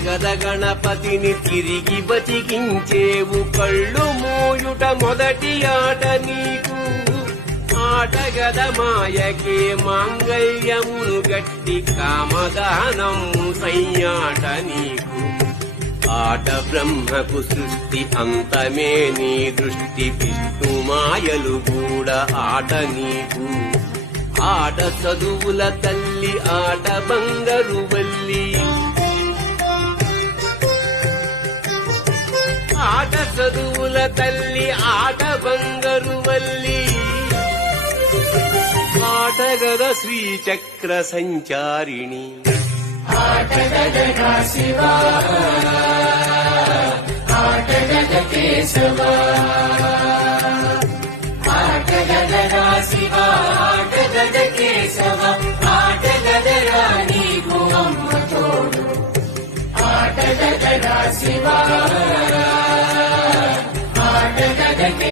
ఆటగద గణపతిని తిరిగి బతికించేవు కళ్ళు మూయుట మొదటి ఆట నీకు ఆటగద మాయకే మాంగళ్యమును గట్టి కామదానం సయ్యాట నీకు ఆట బ్రహ్మకు సృష్టి అంతమే నీ దృష్టి విష్ణు మాయలు కూడా ఆట నీకు ఆట చదువుల తల్లి ఆట బంగారు వల్లి ఆట చదువుల తల్లి ఆట బంగారు వల్లి ఆటగద శ్రీచక్ర సంచారిణి ఆటగద శివా ఆటగద కేశవా ఆటగద శివా ఆటగద కేశవ ఆటగద నీకు అమ్మ తోడు ఆటగద శివా